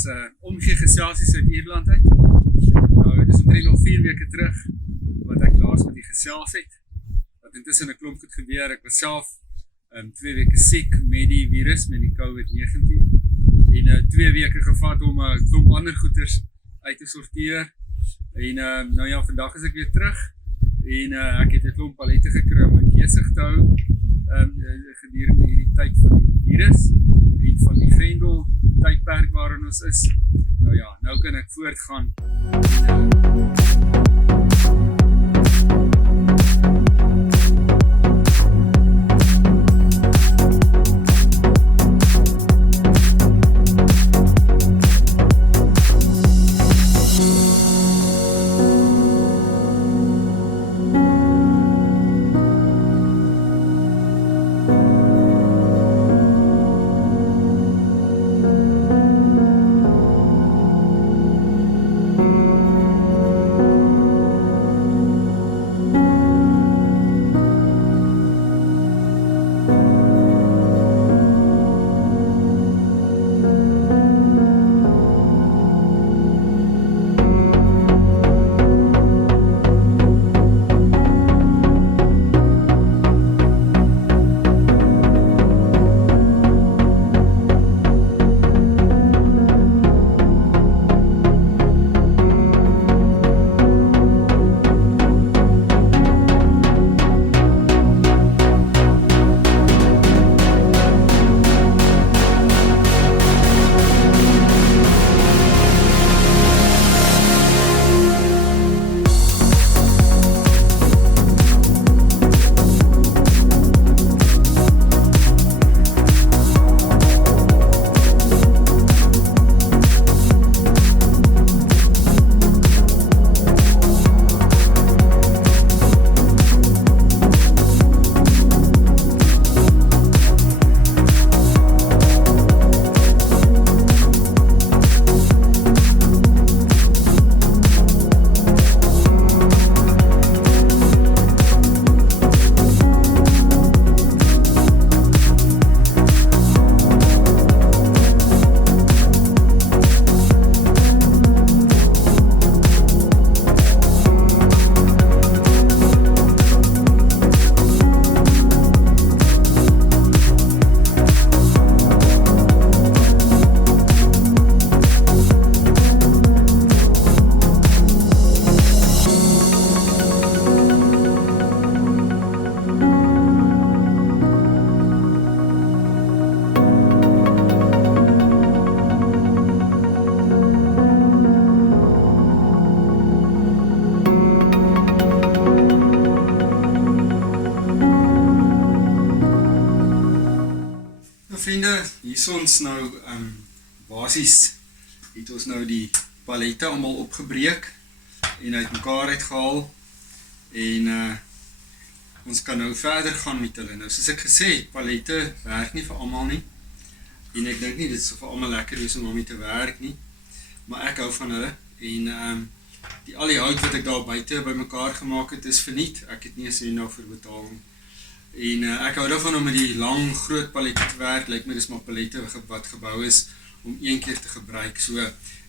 is omgee geselsies uit Ierland uit. Nou, dit is omtrent al 4 weke terug wat ek laas met die gesels het. Wat intussen 'n klomp goed gebeur. Ek was self 2 weke siek met die virus, met die COVID-19. En 2 weke gevat om 'n klomp ander goeders uit te sorteer. En nou ja, vandag is ek weer terug. En ek het 'n klomp pallette gekry om my besig te hou gedurende hierdie tyd van die virus en van die Grendel tydperk waarin ons is. Nou ja, nou kan ek voortgaan. Vriende, hier is ons nou basies het ons nou die pallette allemaal opgebreek en uit mekaar uitgehaal en ons kan nou verder gaan met hulle. Nou soos ek gesê het, pallette werk nie vir almal nie en ek dink nie dit is vir almal lekker wees om mee te werk nie, maar ek hou van hulle en al die hout wat ek daar buite by mekaar gemaak het is verniet. Ek het nie eens nou vir betaling. En ek hou daarvan om met die lang groot pallette te werk, lyk my dis maar pallette wat gebou is om een keer te gebruik, so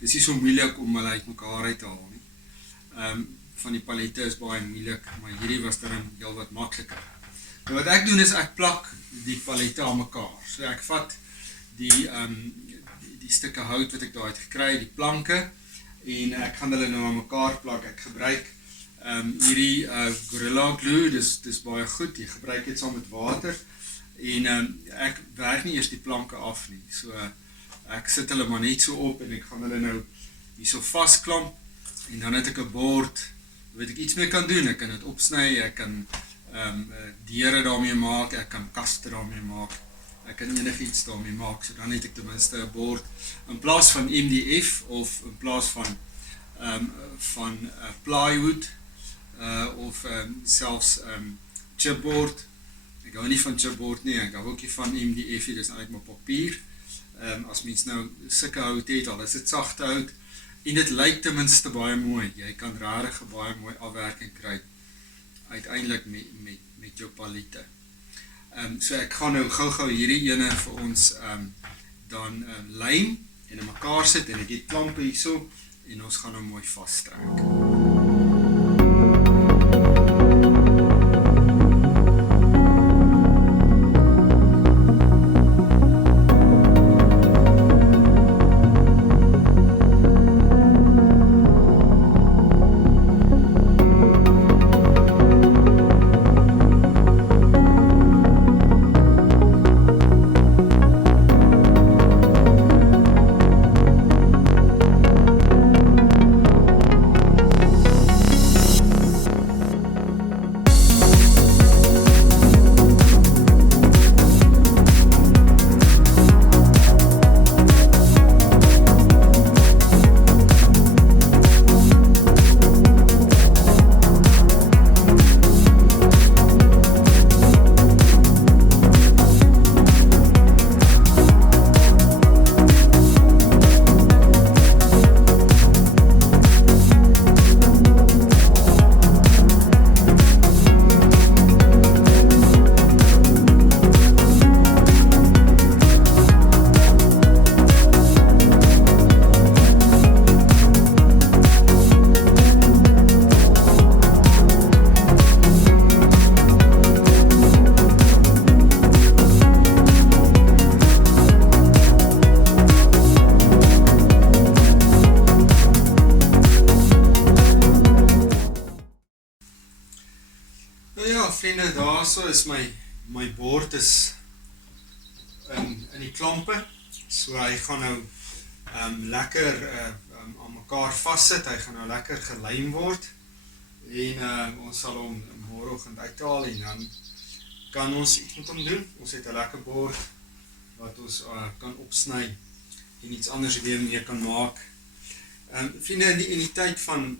dis nie so moeilik om hulle uit mekaar uit te haal nie. Van die pallette is baie moeilik, maar hierdie was dan heel wat makkeliker. Nou wat ek doen is ek plak die pallette aan mekaar, so ek vat die stukke hout wat ek daar uit gekry, die planke, en ek gaan hulle nou aan mekaar plak. Ek gebruik hierdie Gorilla Glue, dis baie goed, jy gebruik dit saam met water, en ek werk nie eers die planke af nie, so ek sit hulle maar net so op, en ek gaan hulle nou hier so vastklamp, en dan het ek 'n bord, wat ek iets mee kan doen, ek kan dit opsny, ek kan deure daarmee maak, ek kan kaste daarmee maak, ek kan enig iets daarmee maak, so dan het ek ten minste 'n bord, in plaas van MDF, of in plaas van plywood, of selfs chipboard. Ek hou nie van chipboard nie, ek hou ook nie van MDF, dit is eintlik maar papier. As mens nou sulke hout het, al is dit sagte hout, en dit lyk ten minste baie mooi. Jy kan regtig 'n baie mooi afwerking kry uiteindelik met jou pallette. So ek gaan nou gou hierdie ene vir ons dan lym, en in mekaar sit en ek het klampe hierso en ons gaan hom mooi vasttrek. Vriende, daar so is my bord is in die klampe, so hy gaan nou lekker aan mekaar vastsit, hy gaan nou lekker gelijm word en ons sal hom môreoggend uithaal en dan kan ons iets met hom doen. Ons het 'n lekker bord wat ons kan opsny en iets anders weer mee kan maak. Vriende, in die tyd van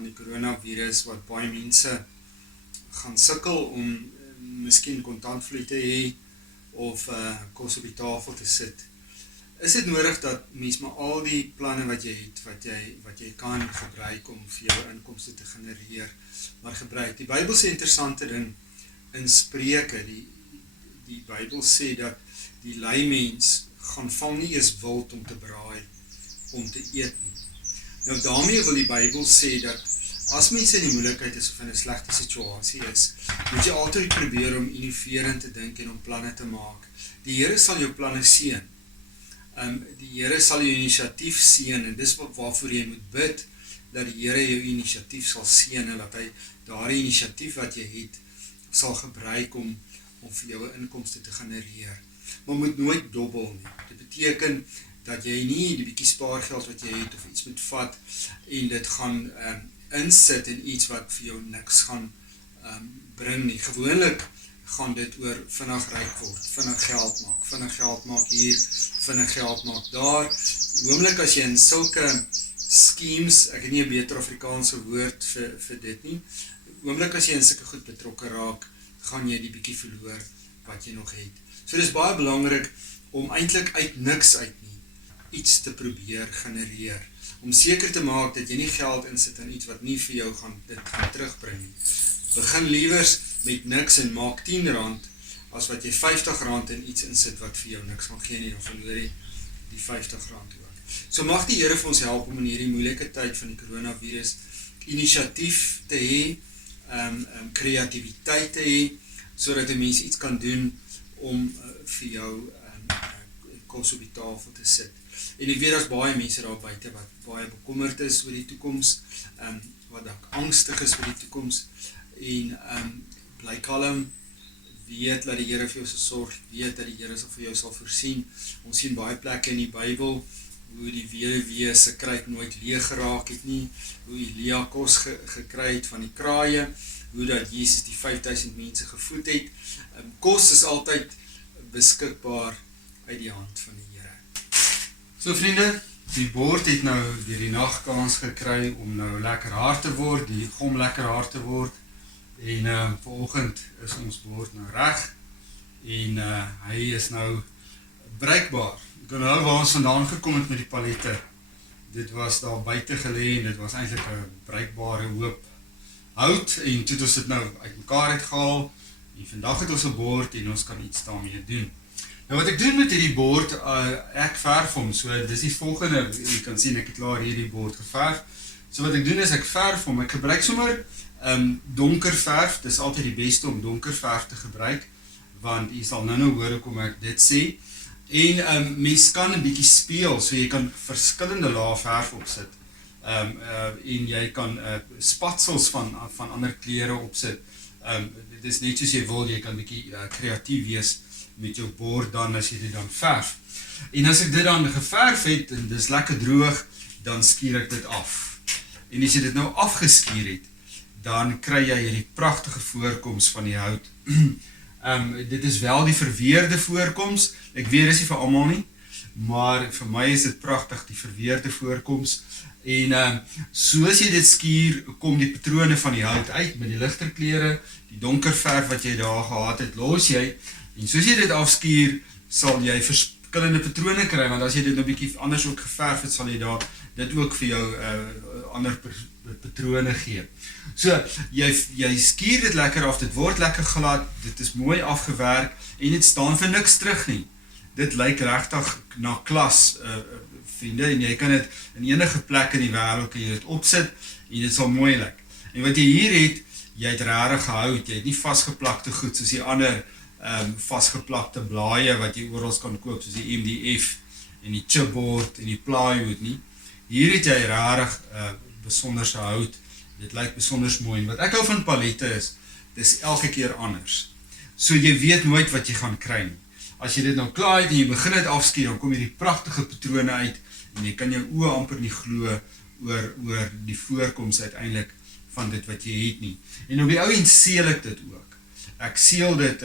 die coronavirus wat baie mense gaan sukkel om miskien kontantvloei te hê of kos op die tafel te sit, is dit nodig dat mens maar al die planne wat jy het, wat jy kan gebruik om vir jou inkomste te genereer, maar gebruik. Die Bybel sê interessante ding in Spreuke, die Bybel sê dat die lui mens gaan vang nie eens wild om te braai, om te eet nie. Nou daarmee wil die Bybel sê dat as mense in die moeilikheid is of in 'n slegte situasie is, moet jy altyd probeer om innoverend te dink en om planne te maak. Die Here sal jou planne seën. Die Here sal jou inisiatief seën en dis waarvoor jy moet bid, dat die Here jou inisiatief sal seën en dat hy daardie inisiatief wat jy het, sal gebruik om vir jou 'n inkomste te genereer. Maar moet nooit dobbel nie. Dit beteken dat jy nie die bietjie spaargeld wat jy het of iets moet vat en dit gaan insit in iets wat vir jou niks gaan bring nie. Gewoonlik gaan dit oor vinnig ryk word, vinnig geld maak hier, vinnig geld maak daar. Die oomblik as jy in sulke schemes, ek het nie 'n beter Afrikaanse woord vir dit nie, die oomblik as jy in sulke goed betrokke raak, gaan jy die bietjie verloor wat jy nog het. So dis baie belangrik om eintlik uit niks uit nie, iets te probeer genereer, om seker te maak dat jy nie geld insit in iets wat nie vir jou dit gaan terugbring nie. Begin liewers met niks en maak R10 as wat jy R50 in iets insit wat vir jou niks gaan gee nie, dan verloor jy die R50 ook. So mag die Here vir ons help om in hierdie moeilike tyd van die coronavirus inisiatief te hê, kreatiwiteit te hê, sodat 'n mens iets kan doen om vir jou kos op die tafel te sit. En ek weet daar's baie mense daar buite wat baie bekommerd is oor die toekoms, wat dalk angstig is oor die toekoms, en bly kalm, weet dat die Here vir jou sal sorg, weet dat die Here vir jou sal voorsien. Ons sien baie plekke in die Bybel, hoe die weduwee se kruik nooit leeg geraak het nie, hoe Elia kos gekry het van die kraaie, hoe dat Jesus die 5000 mense gevoed het. Kos is altyd beskikbaar uit die hand van die Here. So vriende, die bord het nou deur die nag kans gekry om nou lekker hard te word, die gom lekker hard te word, en vanoggend is ons bord nou reg, en hy is nou bruikbaar. Ek kan nou waar ons vandaan gekom het met die palette, dit was daar buite gelê en dit was eintlik 'n bruikbare hoop hout, en toe het ons dit nou uit mekaar uitgehaal, en vandag het ons 'n bord en ons kan iets daarmee doen. Nou wat ek doen met hierdie bord, ek verf hom, so dis die volgende, jy kan sien ek het klaar hierdie bord geverf. So wat ek doen is ek verf hom, ek gebruik sommer donker verf, dis altyd die beste om donker verf te gebruik, want jy sal nou hoor hoekom ek dit sê. En mens kan 'n bietjie speel, so jy kan verskillende lae verf opsit. En jy kan spatsels van ander kleure opsit. Dit is net soos jy wil, jy kan bietjie kreatief wees met jou bord dan as jy dit dan verf. En as ek dit dan geverf het en dis lekker droog, dan skier ek dit af. En as jy dit nou afgeskuur het, dan kry jy hierdie pragtige voorkoms van die hout. Dit is wel die verweerde voorkoms, ek weet dis nie vir almal nie, maar vir my is dit pragtig, die verweerde voorkoms. En soos jy dit skuur, kom die patrone van die hout uit, met die ligter kleure, die donker verf wat jy daar gehad het, los jy, en soos jy dit afskuur, sal jy verskillende patrone kry, want as jy dit nou bietjie anders ook geverf het, sal jy daar dit ook vir jou ander patrone gee. So, jy skuur dit lekker af, dit word lekker glad, dit is mooi afgewerk, en dit staan vir niks terug nie. Dit lyk regtig na klas, vriende, en jy kan dit in enige plek in die wêreld kan jy dit opsit, en dit sal mooi lyk. En wat jy hier het, jy het rarig gehout, jy het nie vastgeplakte goed, soos die ander vastgeplakte blaaie, wat jy oral kan koop, soos die MDF, en die chipboard, en die plywood nie. Hier het jy rarig besonderse hout, dit lyk besonders mooi, en wat ek hou van palette is, dit is elke keer anders. So jy weet nooit wat jy gaan kry nie. As jy dit nou klaar het en jy begin dit afskuur, dan kom jy die pragtige patrone uit, en jy kan jou oë amper nie glo oor die voorkoms uiteindelik van dit wat jy het nie. En op die ou end seël ek dit ook. Ek seël dit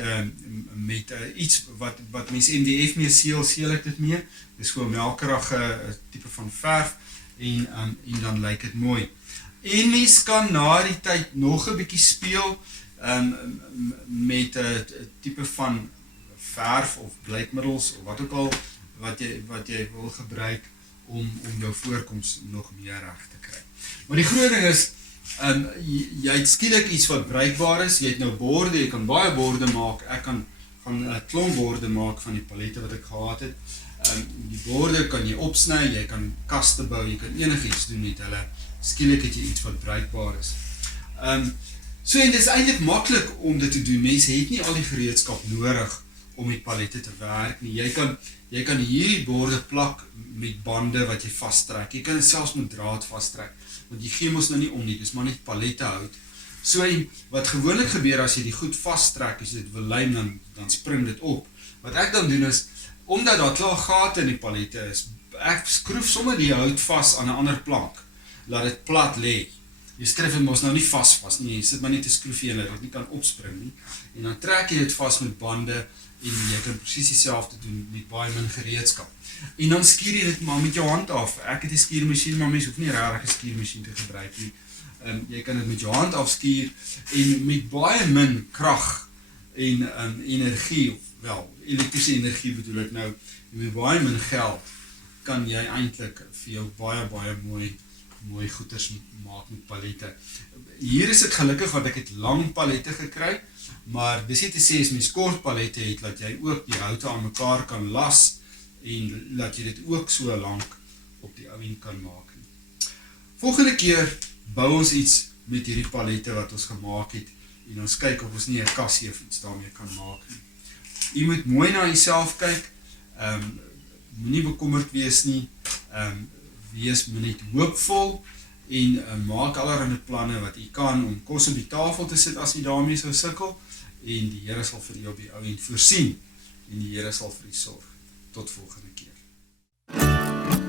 met iets wat mense MDF mee seël ek dit mee. Dit is gewoon melkerige tipe van verf, en dan lyk dit mooi. En mens kan na die tyd nog 'n bietjie speel met 'n tipe van verf of blykmiddels of wat ook al wat jy wil gebruik om jou voorkoms nog meer reg te kry. Maar die groot ding is, jy het skielik iets wat bruikbaar is, jy het nou borde, jy kan baie borde maak, ek kan 'n klomp borde maak van die palette wat ek gehad het. Die borde kan jy opsny, jy kan kaste bou, jy kan enigiets doen met hulle, skielik het jy iets wat bruikbaar is. So en dit is eintlik maklik om dit te doen, mense het nie al die gereedskap nodig om met palette te werk nie. Jy kan hierdie borde plak met bande wat jy vasttrek, jy kan dit selfs met draad vasttrek, want jy gee mos nou nie om nie, dis maar net palette hout. So wat gewoonlik gebeur as jy die goed vasttrek, as jy dit wil lijm, dan spring dit op. Wat ek dan doen is, omdat daar klaar gate in die palette is, ek skroef sommer die hout vast aan 'n ander plank, laat dit plat lê. Jy skryf dit mos nou nie vast nie, jy sit maar net te skroef en dit nie kan opspring nie. En dan trek jy dit vast met bande, en jy kan presies dieselfde doen met baie min gereedskap. En dan skuur jy dit maar met jou hand af. Ek het 'n skuurmasjien, maar mens hoef nie regtig 'n skuurmasjien te gebruik nie. Jy kan dit met jou hand afskuur, en met baie min krag en energie, wel, elektrische energie bedoel ek nou, met baie min geld, kan jy eintlik vir jou baie mooi goeders maak met palette. Hier is dit gelukkig, want ek het lang palette gekry, maar dis nie te sê, as mens kort palette het, dat jy ook die houte aan mekaar kan las, en dat jy dit ook so lang op die ou end kan maak. Volgende keer bou ons iets met hierdie palette wat ons gemaak het, en ons kyk of ons nie 'n kassie of iets daarmee kan maak nie. Jy moet mooi na jouself kyk, moenie bekommerd wees nie, wees net hoopvol, en maak allerlei planne wat jy kan, om kos op die tafel te sit as jy daarmee sou sukkel, en die Here sal vir jou op die ou end voorsien, en die Here sal vir jou sorg. Tot volgende keer.